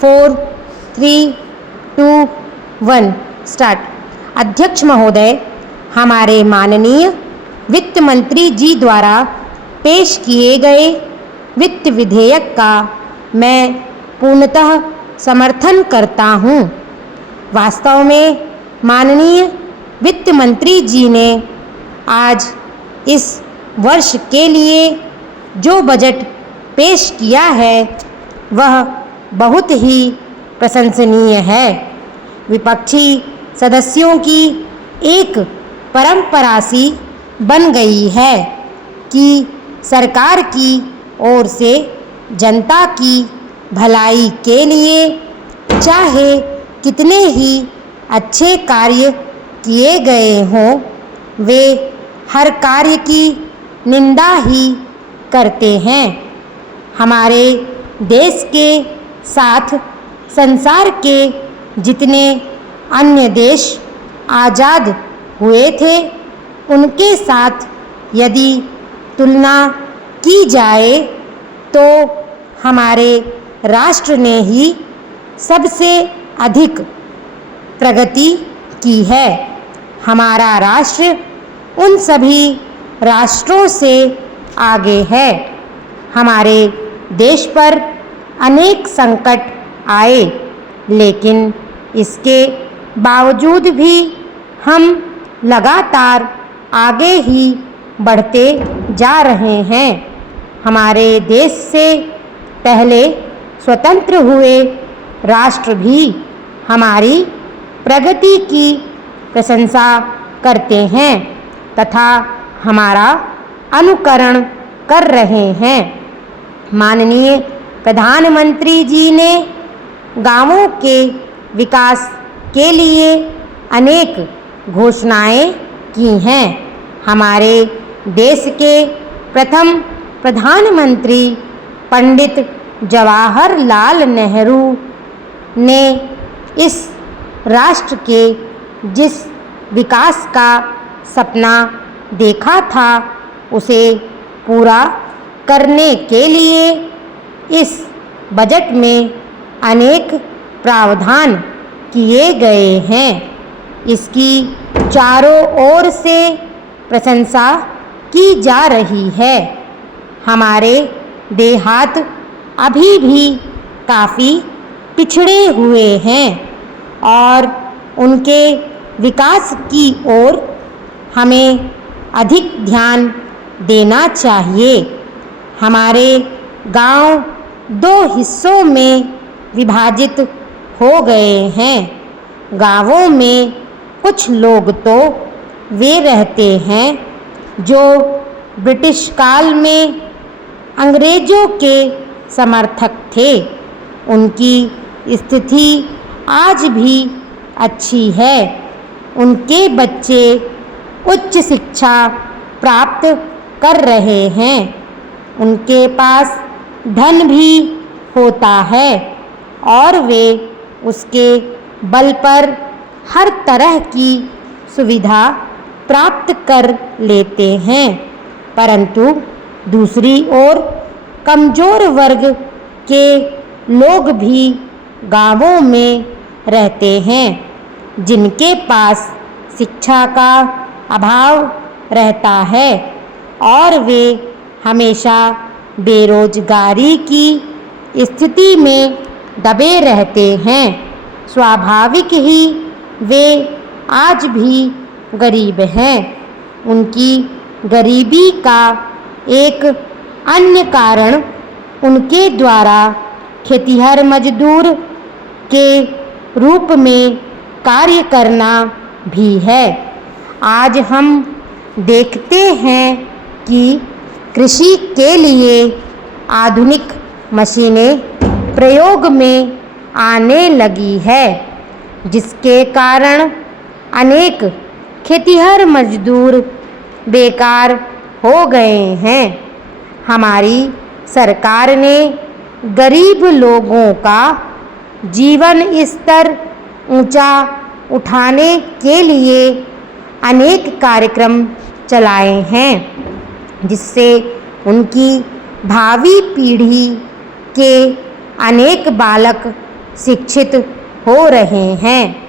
4, 3, 2, 1 start. अध्यक्ष महोदय, हमारे माननीय वित्त मंत्री जी द्वारा पेश किए गए वित्त विधेयक का मैं पूर्णतः समर्थन करता हूँ। वास्तव में माननीय वित्त मंत्री जी ने आज इस वर्ष के लिए जो बजट पेश किया है वह बहुत ही प्रशंसनीय है। विपक्षी सदस्यों की एक परंपरा सी बन गई है कि सरकार की ओर से जनता की भलाई के लिए चाहे कितने ही अच्छे कार्य किए गए हों, वे हर कार्य की निंदा ही करते हैं। हमारे देश के साथ संसार के जितने अन्य देश आज़ाद हुए थे, उनके साथ यदि तुलना की जाए तो हमारे राष्ट्र ने ही सबसे अधिक प्रगति की है। हमारा राष्ट्र उन सभी राष्ट्रों से आगे है। हमारे देश पर अनेक संकट आए, लेकिन इसके बावजूद भी हम लगातार आगे ही बढ़ते जा रहे हैं। हमारे देश से पहले स्वतंत्र हुए राष्ट्र भी हमारी प्रगति की प्रशंसा करते हैं तथा हमारा अनुकरण कर रहे हैं। माननीय प्रधानमंत्री जी ने गांवों के विकास के लिए अनेक घोषणाएं की हैं। हमारे देश के प्रथम प्रधानमंत्री पंडित जवाहरलाल नेहरू ने इस राष्ट्र के जिस विकास का सपना देखा था, उसे पूरा करने के लिए इस बजट में अनेक प्रावधान किए गए हैं। इसकी चारों ओर से प्रशंसा की जा रही है। हमारे देहात अभी भी काफ़ी पिछड़े हुए हैं और उनके विकास की ओर हमें अधिक ध्यान देना चाहिए। हमारे गांव दो हिस्सों में विभाजित हो गए हैं। गांवों में कुछ लोग तो वे रहते हैं जो ब्रिटिश काल में अंग्रेज़ों के समर्थक थे। उनकी स्थिति आज भी अच्छी है। उनके बच्चे उच्च शिक्षा प्राप्त कर रहे हैं। उनके पास धन भी होता है और वे उसके बल पर हर तरह की सुविधा प्राप्त कर लेते हैं। परंतु दूसरी ओर कमज़ोर वर्ग के लोग भी गांवों में रहते हैं, जिनके पास शिक्षा का अभाव रहता है और वे हमेशा बेरोजगारी की स्थिति में दबे रहते हैं। स्वाभाविक ही वे आज भी गरीब हैं। उनकी गरीबी का एक अन्य कारण उनके द्वारा खेतिहर मजदूर के रूप में कार्य करना भी है। आज हम देखते हैं कि कृषि के लिए आधुनिक मशीनें प्रयोग में आने लगी है, जिसके कारण अनेक खेतिहर मजदूर बेकार हो गए हैं। हमारी सरकार ने गरीब लोगों का जीवन स्तर ऊंचा उठाने के लिए अनेक कार्यक्रम चलाए हैं, जिससे उनकी भावी पीढ़ी के अनेक बालक शिक्षित हो रहे हैं।